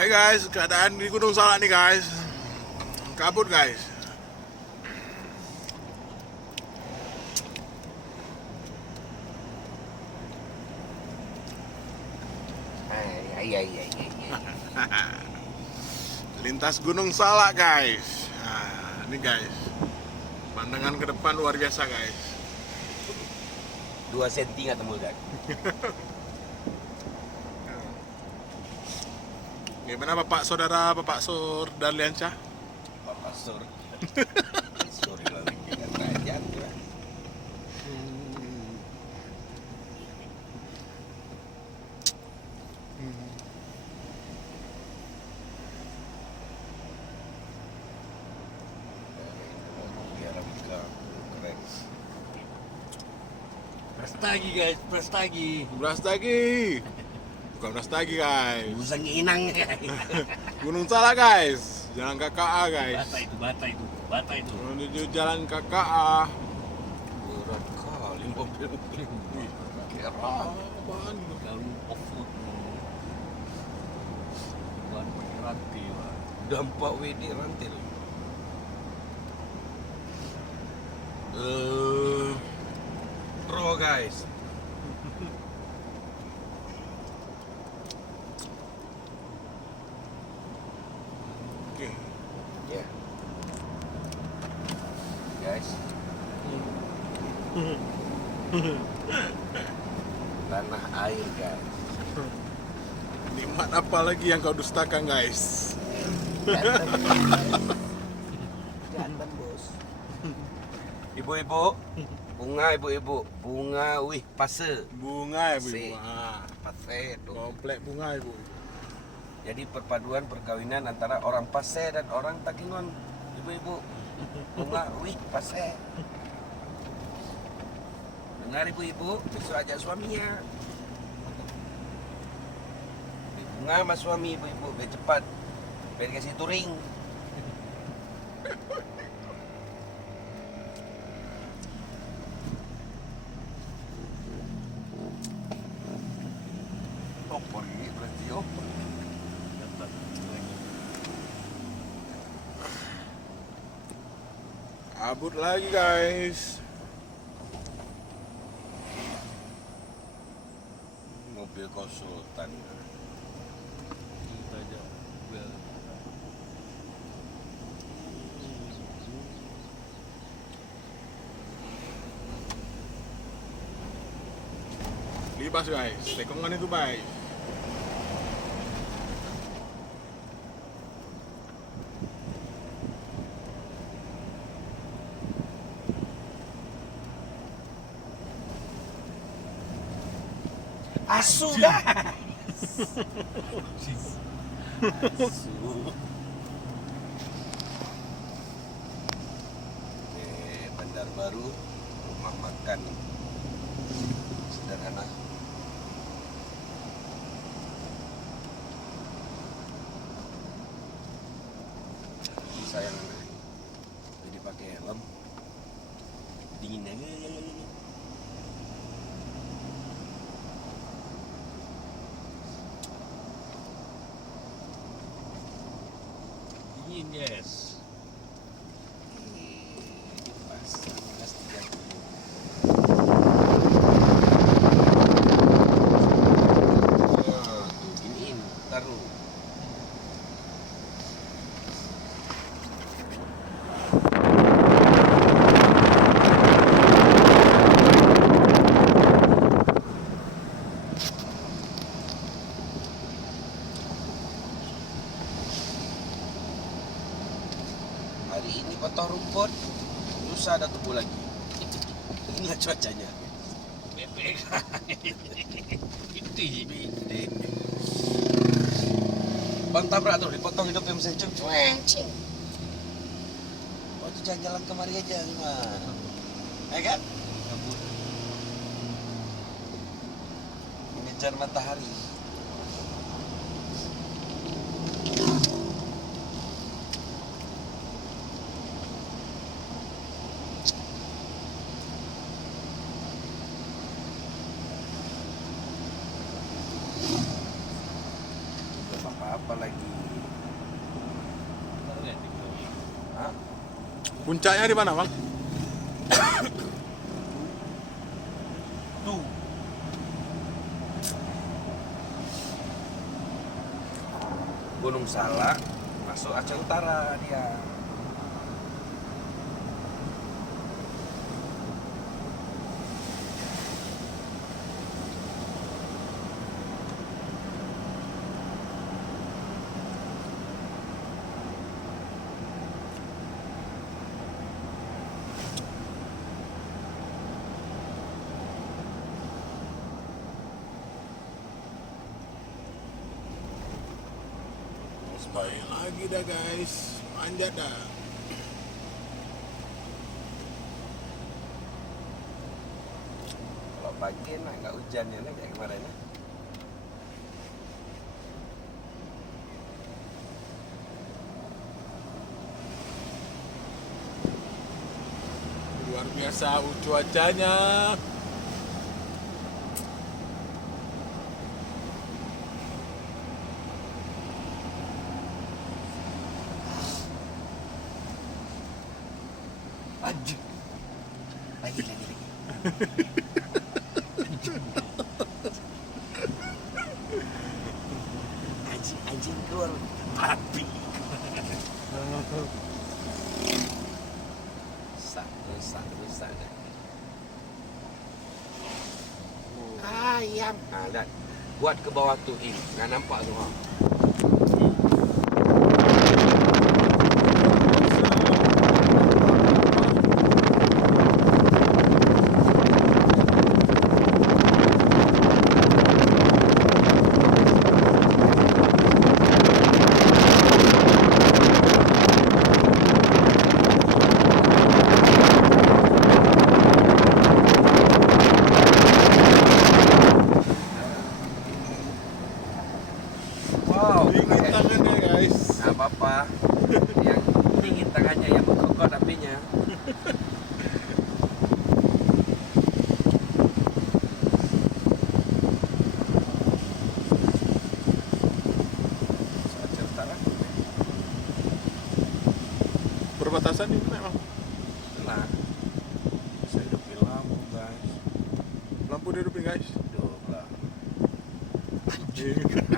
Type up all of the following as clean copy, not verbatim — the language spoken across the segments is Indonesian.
Hai guys, keadaan di Gunung Salak nih guys. Kabut guys. Lintas Gunung Salak guys. Nah, ini guys. Pandangan ke depan luar biasa guys. 2 senti nggak temu kan? Gimana Bapak Saudara, Bapak Sur dan Liancah? Bapak Sur. Sorry lah lagi kan kerajaan tuh. Prestagi guys, prestagi. Brastagi. Bukan Brastagi guys. Usang inang guys. Gunung Salak guys. Jalan KKA guys. Bata itu. Menuju jalan KKA. Berat kali mobil. Kira apaan? Lalu off-road. Bukan pakai rantai lah. Dampak WD rantai loh. Pro guys. Oke. Ya. Guys. Tanah air guys. Nikmat apa lagi yang kau dustakan guys? Jantan bos. Ibu-ibu, bunga wih pase. Bunga ya bu. Si. Ah, Pase tuh. komplek bunga ibu. Jadi perpaduan perkawinan antara orang Pase dan orang Takengon. Ibu-ibu, bunga wih Pase. Dengar ibu-ibu, besok ajak suaminya. Beli bunga sama suami ibu-ibu, biar cepat. Biar dikasih touring. Opor ini berarti opor. Kabut lagi guys. Mobil konsultan. Kita aja. Libas guys. Takengon itu baik. Asu dah. Asu. Bandar baru, rumah makan sederhana. Bisa yang jadi pakai helm. Dingin aja. Dingin guys. Pas 11.30. Tuh giniin, taruh. Hari ini potong rumput, lusa ada tumbuh lagi. Inilah cuacanya. Bebek. Itu ini. Bang tabrak tuh, dipotong hidupnya mesin cueng. Waktu jalan-jalan kemari aja gimana? Ya kan? Kabut. Mengejar matahari. apa-apa lagi. Tahu nggak TikTok? Hah? Puncaknya di mana, Bang? Tuh. Gunung Salak masuk Aceh Utara dia. Baik lagi dah guys, manjat dah. Kalau pagi enak nggak hujan ya nih kayak kemarin ya. Luar biasa cuacanya. Anjing. Lagi. Anjing keluar babi. Rusak dah. Ayam. Nah, lihat. Buat ke bawah tu nggak nampak tu. Wow, Dingin tangannya guys. nggak apa-apa. Yang dingin tangannya, yang berkokot apinya. Aceh Utara, Perbatasan di mana, Bang? tenang. Bisa hidupin lampu guys. Lampu dihidupin guys. Coba.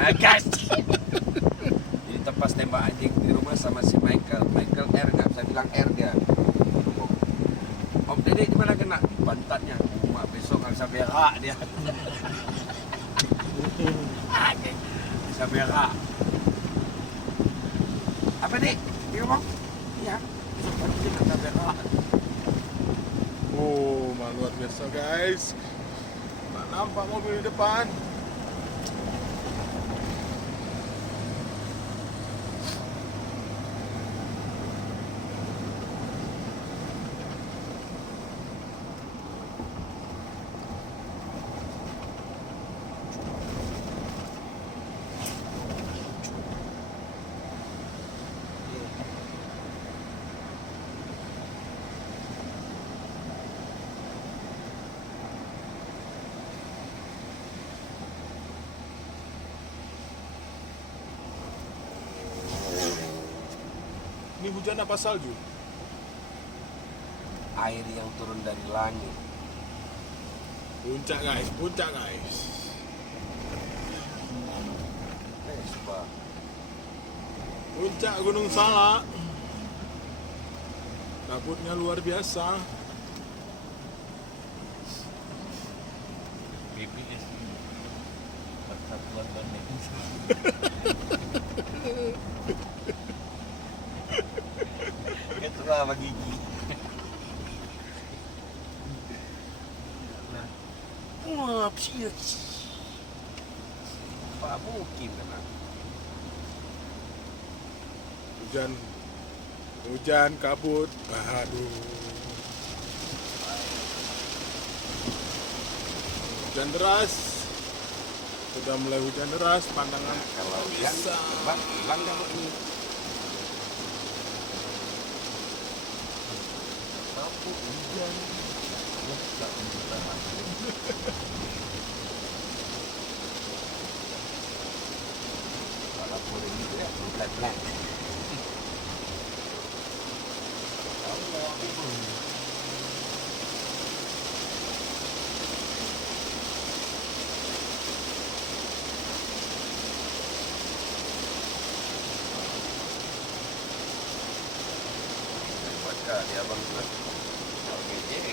Ah guys. Jadi tepas tembak anjing di rumah sama si Michael. Michael R nggak bisa bilang R dia. Om Dede di mana kena? Pantatnya. Mak besok nggak bisa berak dia. Anjing. Bisa berak. Apa nih? Dia ngomong? Iya. Besok pagi dia nggak bisa berak. Oh, luar biasa guys. Tak nampak mobil di depan. Ini hujan apa salju? Air yang turun dari langit. Puncak guys, puncak guys. Vespa. Puncak Gunung Salak. Kabutnya luar biasa. BBS Persatuan Indonesia. Ketua apa gigi? Wah, psir. Pak Mukim kena. Hujan, kabut. Aduh. Hujan deras. Sudah mulai hujan deras, pandangan Kalau bisa. bang kamu ini. Sapu hujan. Tak bertahan. Kalau Flat. Hebat dia abang tu. Okey,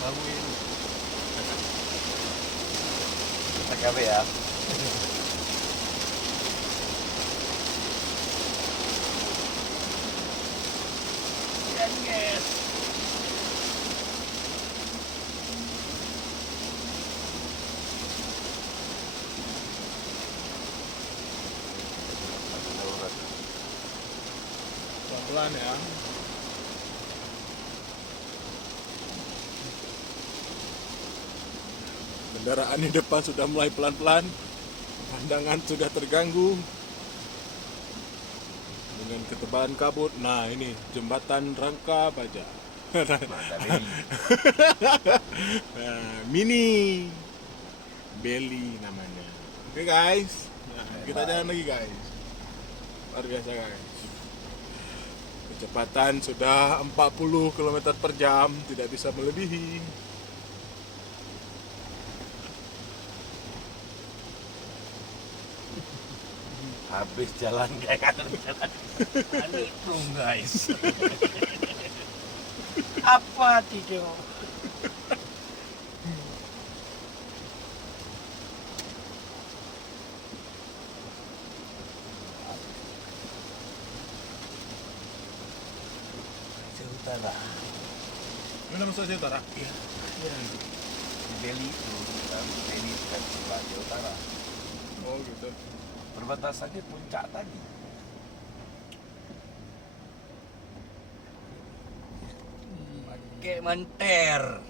Bangun. tak kabe ya. Yes. Pelan-pelan ya. Kendaraan di depan sudah mulai pelan-pelan. Pandangan sudah terganggu dengan ketebalan kabut. Nah, ini jembatan Rangka Baja. Nah, mini Belly namanya. Oke guys, nah, kita jalan lagi guys. Luar biasa guys. Kecepatan sudah 40 km per jam, tidak bisa melebihi. Habis jalan kayak jalan. Anu guys. Apa tidur? Aceh Utara. Mana masuk Aceh Utara? Iya. Di Beli itu, Beli dan Aceh Utara. Oh gitu. Perbatasannya puncak tadi. Pakai menter.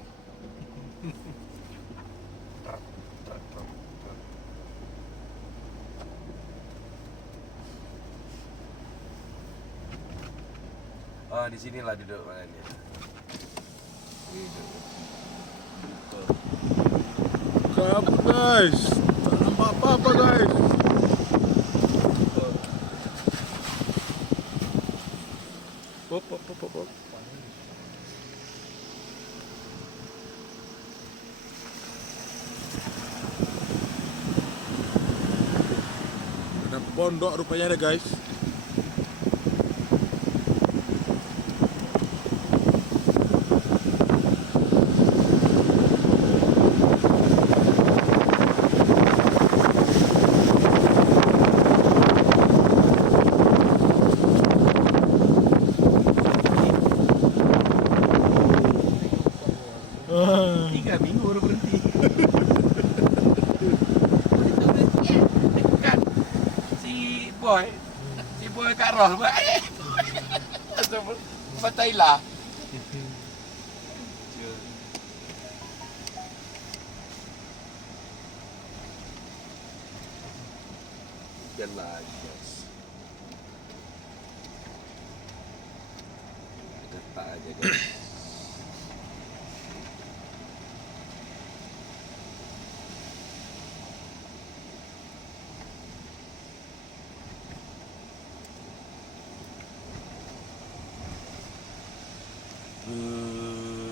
Oh, di sinilah duduk makanya. Kabut guys, tak nampak apa-apa guys. Hop. Ada pondok rupanya ada guys. Tiga minggu baru berhenti. Dekat si boy Kak Roh, Fatailah. Hujan lagi guys. Detak aja guys.